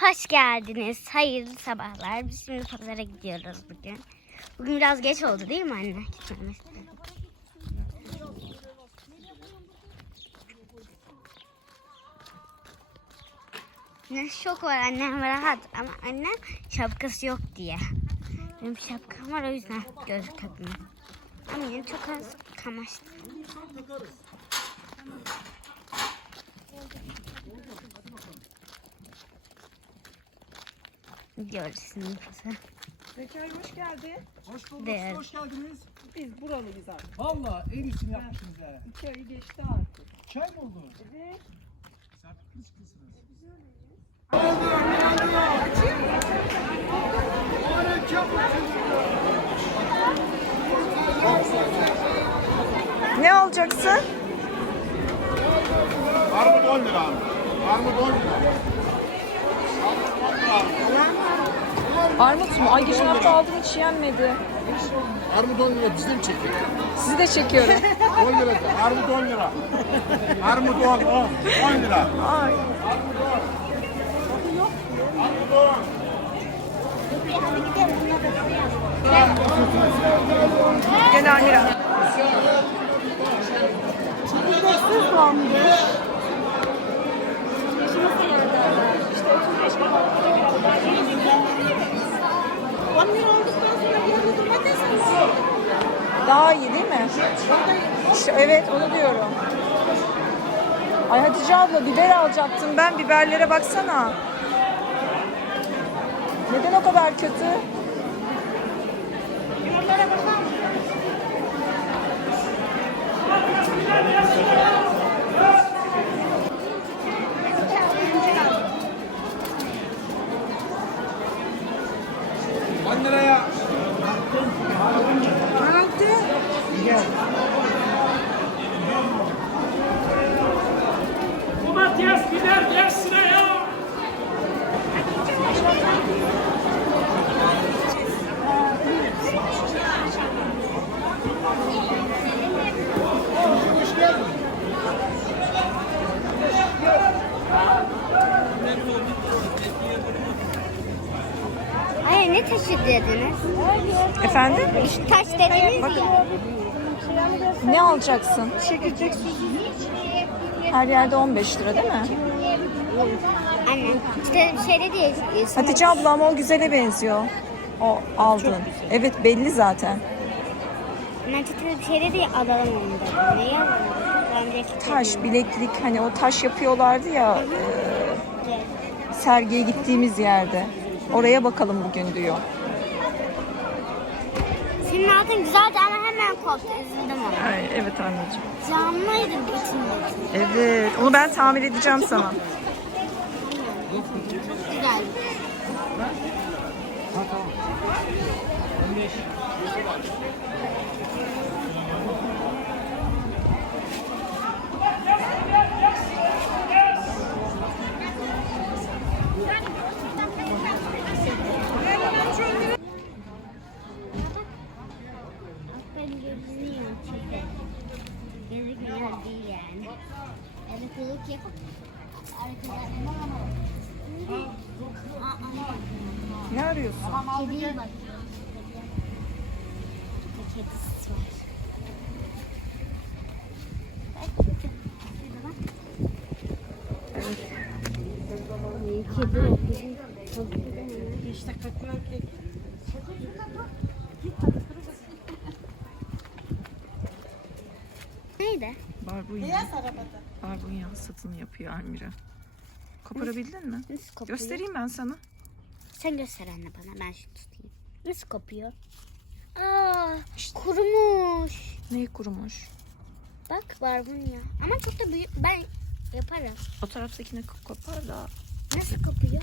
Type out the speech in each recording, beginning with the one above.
Hoş geldiniz. Hayırlı sabahlar. Biz şimdi pazara gidiyoruz bugün. Bugün biraz geç oldu değil mi anne? Gitmemiz. Ne şok var annem rahat ama annem şapkası yok diye. Benim şapkam var o yüzden göz takmıyor. Ama yine çok az kamaştı. Pazara. Zekai hoş geldin. Hoş bulduk, Değer. hoş geldiniz. Biz buralıyız artık. Valla en iyisini yapmışsınız ha. İki ayı geçti artık. Çay mı oldu? Evet. Serpil çıkıyorsunuz. Ne alacaksın? Armut 10 lira abi. Armut 10 lira. Armut mu? Ay geçen hafta aldım hiç yenmedi. Armut 10 lira bizden çektik. Sizi de çekiyorum. 10 lira. Armut 10 lira. Armut 10, 10. 10 lira. Ay. Armut 10. Gene lira. Daha iyi değil mi? İşte evet onu diyorum. Ay Hatice abla biber alacaktım ben biberlere baksana. Neden o kadar kötü? On ne taşı dediniz? Efendim? Taş dediniz ya. Ne alacaksın? Her yerde 15 lira değil mi? Anne işte şeyde değil. Hatice abla ama o güzele benziyor. O aldın. Evet belli zaten. Ben çıtır bir şeyde değil alalım onu da. Neyi alalım? Ben Taş, bileklik hani o taş yapıyorlardı ya e, sergiye gittiğimiz yerde. Oraya bakalım bugün diyor. Senin altın güzeldi ama hemen koptu. Üzüldüm ona. Ay, evet anneciğim. Canlıydı içindeki. Evet onu ben tamir edeceğim sana. Güzel. Ben gözünüyorum çünkü. Gözükmüyor değil yani. Ya da kılık yapıp arkadaşlarına Aa, ama Ne arıyorsun? kediye bak. Bir kedisi var. Kedi güzel. İşte kakmak Neydi? Barbunya. Barbunya satını yapıyor Almira. Koparabildin mi? Göstereyim ben sana. Sen göster anne bana ben şunu tutayım. Nasıl kopuyor? Aa, kurumuş. Neyi kurumuş? Bak barbunya. Ama çok da büyük. Ben yaparım. O taraftakine ko- kopar da. Nasıl kopuyor?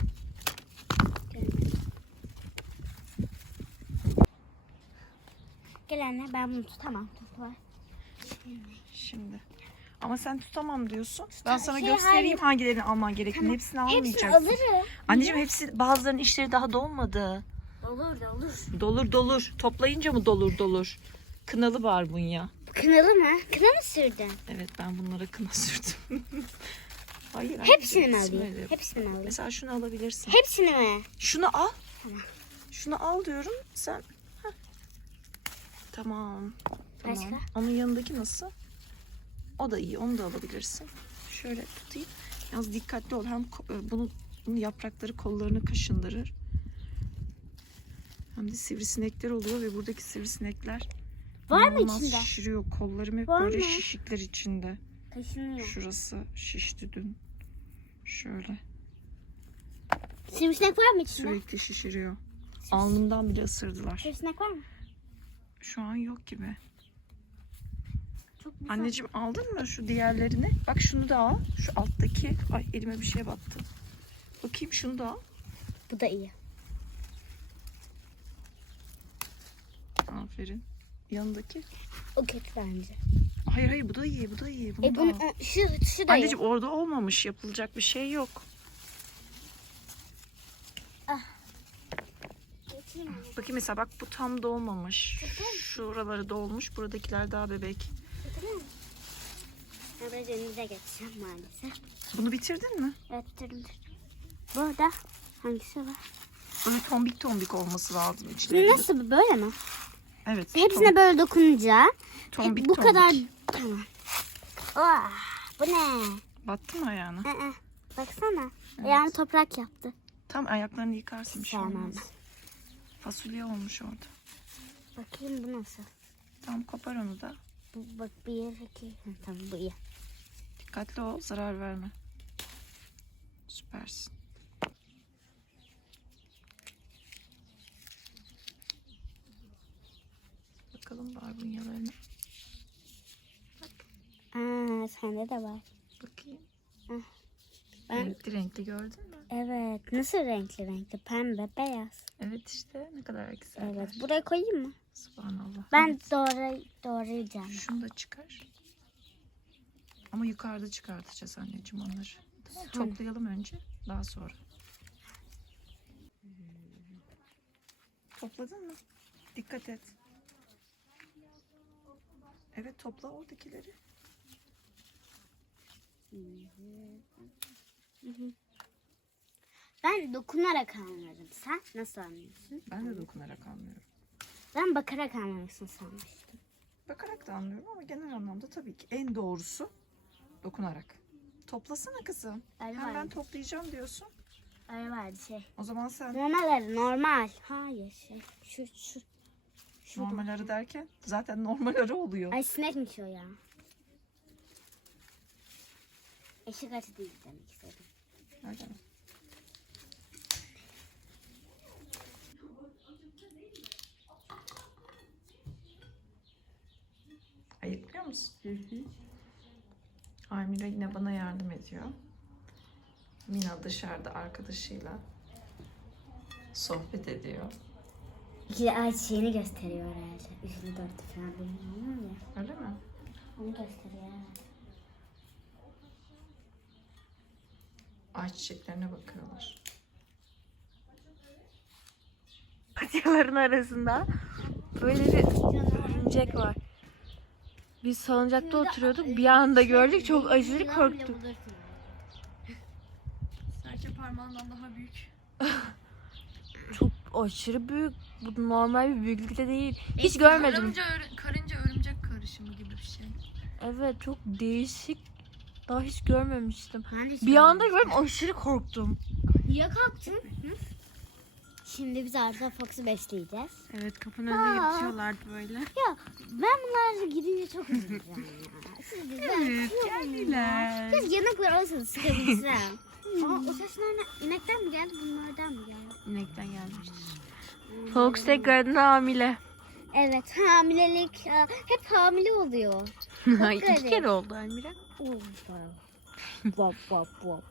Gel anne ben bunu tutamam. Tut var. Şimdi. Ama sen tutamam diyorsun. Ben sana şey, göstereyim hayır. hangilerini alman gerektiğini. Tamam. Hepsini Hepsini almayacaksın. alırım. Anneciğim hepsi bazılarının işleri daha dolmadı. Olur da olur. Dolur dolur. Toplayınca mı dolur dolur? Kınalı barbunya. Kınalı mı? Kına mı sürdün? Evet ben bunlara kına sürdüm. Hayır. Hepsini mi hayır, alayım? öyle. Hepsini mi alayım? Mesela şunu alabilirsin. Hepsini mi? Şunu al. Şunu al diyorum. Sen. Heh. Tamam. Tamam. Başka? Onun yanındaki nasıl? O da iyi. Onu da alabilirsin. Şöyle tutayım. Yalnız dikkatli ol. Hem e, bunu, bunun yaprakları kollarını kaşındırır. Hem de sivrisinekler oluyor ve buradaki sivrisinekler Var mı içinde? şişiriyor. Kollarım hep Var böyle mı? şişikler içinde. Kaşınıyor. Şurası şişti dün. Şöyle. Sivrisinek var mı içinde? Sürekli şişiriyor. Alnımdan bile ısırdılar. Sivrisinek var mı? Şu an yok gibi. Çok güzel. Anneciğim aldın mı şu diğerlerini? Bak şunu da al. Şu alttaki. Ay elime bir şey battı. Bakayım şunu da al. Bu da iyi. Aferin. Yanındaki. O kötü bence. Hayır hayır bu da iyi bu da iyi. Bunu E da bunu, al. şu, şu da Anneciğim iyi. orada olmamış. Yapılacak bir şey yok. Mi? Bakayım mesela bak bu tam dolmamış. Şuraları dolmuş. Buradakiler daha bebek. Biraz önünüze geçeceğim maalesef. Bunu bitirdin mi? Evet bitirdim. Burada hangisi var? Böyle tombik tombik olması lazım içleri. Nasıl bu böyle mi? Evet. Hepsine böyle dokununca tombik bu tombik. kadar tamam. Oh, bu ne? Battı mı ayağına? Aa, baksana. Ayağım toprak yaptı. Tam ayaklarını yıkarsın bir şey olmaz. Fasulye olmuş orada. Bakayım bu nasıl? Tamam kopar onu da. Bu bak bir iki. Ha, tamam bu iyi. Dikkatli ol zarar verme. Süpersin. Bakalım barbunyalarına. Aa sende de var. Bakayım. Ben Renkli renkli gördün mü? evet nasıl renkli renkli pembe beyaz. Evet işte ne kadar güzel. Evet buraya koyayım mı? Subhanallah. Ben doğru doğrayacağım. Şunu da çıkar. Ama yukarıda çıkartacağız anneciğim onları. Tamam, Toplayalım önce. Daha sonra. Topladın mı? Dikkat et. Evet topla oradakileri. Ben dokunarak anlarım. Sen nasıl anlıyorsun? Ben de dokunarak anlıyorum. Ben bakarak anlamışsın sanmıştım. Bakarak da anlıyorum ama genel anlamda tabii ki en doğrusu dokunarak. Toplasana kızım. Öyle Hem ben vardı. toplayacağım diyorsun. Öyle vardı şey. O zaman sen Normal normal. Hayır şey. Şu şu. Şurada. normal arı derken zaten normal arı oluyor. Ay sinekmiş o ya. Eşik açı değil demek istedim. Öyle mi? Musun? Hı hı. Aymira yine bana yardım ediyor. Mina dışarıda arkadaşıyla sohbet ediyor. İki ay şeyini gösteriyor herhalde. Üçüncü dörtte falan bilmiyorum ya. Öyle mi? Onu gösteriyor herhalde. Ay çiçeklerine bakıyorlar. Patyaların arasında böyle bir örümcek var. Biz salıncakta oturuyorduk. Bir anda gördük. Çok aşırı korktuk. Serçe parmağından daha büyük. Çok aşırı büyük. Bu normal bir büyüklükte değil. Hiç görmedim. Karınca, örü- karınca örümcek karışımı gibi bir şey. Evet çok değişik. Daha hiç görmemiştim. Ben de Bir anda gördüm aşırı korktum. Niye kalktın? Hı? Şimdi biz Arthur Fox'u besleyeceğiz. Evet kapının önünde Aa. yatıyorlardı böyle. Ya ben bunlarla gidince çok üzüleceğim ya. Siz de ben Evet geldiler. Kız yanaklar olsa sıkabilsem. Ama o sesler ne, inekten mi geldi bunlardan mı geldi? İnekten gelmiştir. Fox tekrardan hamile. Evet hamilelik aa, hep hamile oluyor. İki kere oldu Almira. Bop bop bop.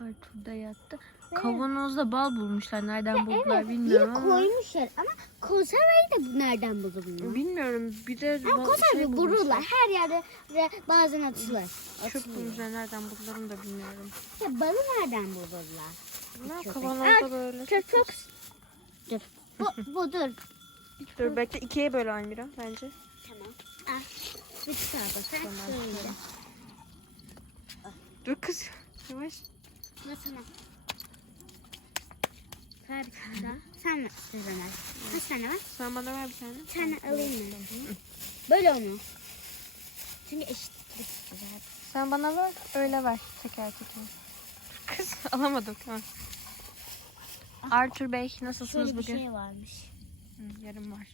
Arthur yattı. Kavanozda bal bulmuşlar. Nereden buldular Evet bilmiyorum ama. koymuşlar ama konserveyi de nereden bulunmuyor? Bilmiyorum. Bir de bal- konserve şey bulurlar her yerde ve bazen atılır. Çöp bulmuşlar. Nereden buldular onu da bilmiyorum. Ya balı nereden bulurlar? Ne kavanozda Aa, böyle. Çok çok. Dur. Bu, bu dur. Dur bekle ikiye böl Almira bence. Tamam. Ah, bir. Sen şöyle. Dur kız. Yavaş. Sana. Ver bir tane daha. Sen mi istiyorsun Ömer? Kaç tane var? Sen bana ver bir tane. Bir tane alayım mı? Böyle onu. Çünkü eşitlik güzel. Sen bana ver. Öyle ver. Teker teker. Kız alamadım. Tamam. Arthur Bey nasılsınız Şöyle bir bugün? şey varmış. Hı, yarım var.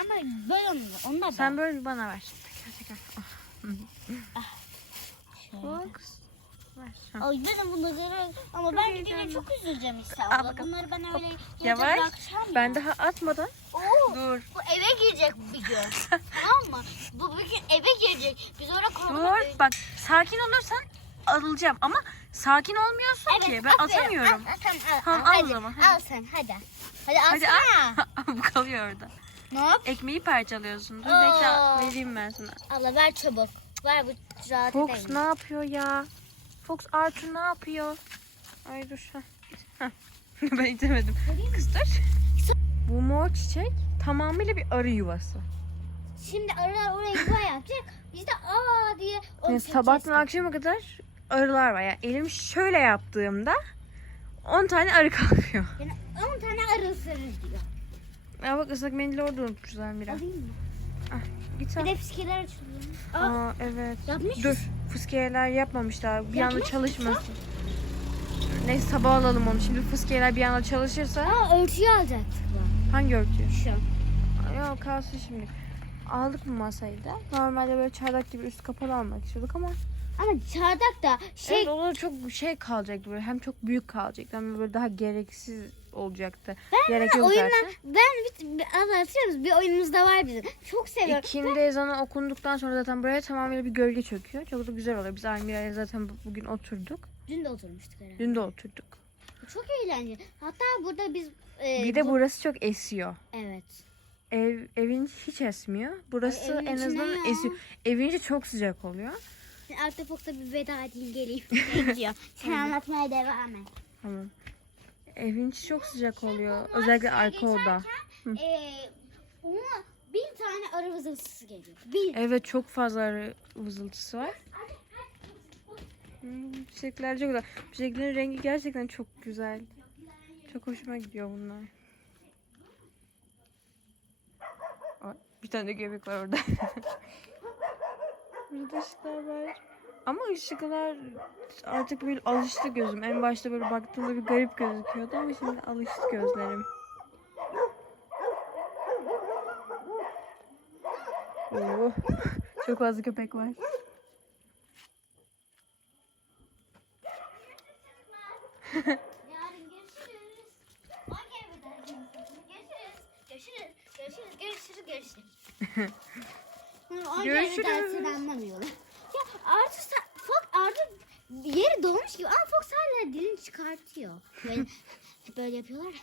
Ama böyle onu. Onu da Sen böyle bir bana ver. Teker teker. Ah, Şöyle. Fox. Ha. Ay benim bunları ama ben gidince çok üzüleceğim işte Al abla. bakalım. Bunları ben öyle Yavaş. Ben daha atmadan. Oo, Dur. bu eve girecek bir gün. tamam mı? Bu bir gün eve girecek. Biz orada korkup... Dur. Bak sakin olursan alacağım ama sakin olmuyorsun ki. Ben aferin. atamıyorum. Al, al, tamam, al, Tamam, al, al o hadi. zaman, hadi. Al sen hadi. Hadi al Hadi sana. Bu kalıyor orada. Ne yap? Ekmeği parçalıyorsun. Dur bekle vereyim ben sana. Abla ver çabuk. Ver bu rahat Fox ne yapıyor ya? Fox Arthur ne yapıyor? Ay dur. Heh. Ben itemedim. Kız dur. Bu mor çiçek tamamıyla bir arı yuvası. Şimdi arılar oraya yuva yapacak. Biz de aa diye onu Yani seçeceğiz. sabahtan akşama kadar arılar var. Yani elimi şöyle yaptığımda 10 tane arı kalkıyor. Yani 10 tane arı ısırır diyor. Ya bak ıslak mendili orada unutmuşlar Mira. Alayım mı? Git Bir al. de fiskiler açılıyor. Aa, Aa evet. yapmış Dur. mısın? Fıskiyeler yapmamışlar. Bir anda çalışmasın. Neyse sabah alalım onu. Şimdi fıskiyeler bir anda çalışırsa Aa örtüyü alacaktık bu. hangi örtüyü? Şu. Yok kalsın şimdi. Aldık mı masayı da? Normalde böyle çardak gibi üst kapalı almak istiyorduk ama Ama çardak da şey evet, o da çok şey kalacaktı böyle. Hem çok büyük kalacaktı hem böyle daha gereksiz olacaktı. ben Gerek yok oyunlar zaten. ben bir, musun? Bir oyunumuz da var bizim. Çok seviyorum. İkindi ezanı okunduktan sonra zaten buraya tamamıyla bir gölge çöküyor. Çok da güzel oluyor. Biz Almira'ya zaten bu- bugün oturduk. Dün de oturmuştuk herhalde. Dün de oturduk. Çok eğlenceli. Hatta burada biz e, Bir de bu- burası çok esiyor. Evet. Ev evin hiç esmiyor. Burası Ay, en azından ya. esiyor. Evin içi çok sıcak oluyor. Artık Fox'a bir veda edeyim geleyim. Sen anlatmaya devam et. Tamam. Evin içi çok sıcak oluyor. Özellikle arka oda. Ee, ona bin tane arı vızıltısı geliyor. Bin. Evet çok fazla arı vızıltısı var. Hmm, Çiçekler çok güzel. Çiçeklerin rengi gerçekten çok güzel. Çok hoşuma gidiyor bunlar. Aa, Bir tane de göbek var orada. Burada ışıklar var. Ama ışıklar artık böyle alıştı gözüm. En başta böyle baktığımda bir garip gözüküyordu ama şimdi alıştı gözlerim. Oo, çok fazla köpek var. Yarın görüşürüz. Görüşürüz. Görüşürüz. Görüşürüz. Görüşürüz. Görüşürüz. Hangi Görüşürüz. Artık Fox artık yeri dolmuş gibi ama Fox hala dilini çıkartıyor. Böyle, böyle yapıyorlar. ya.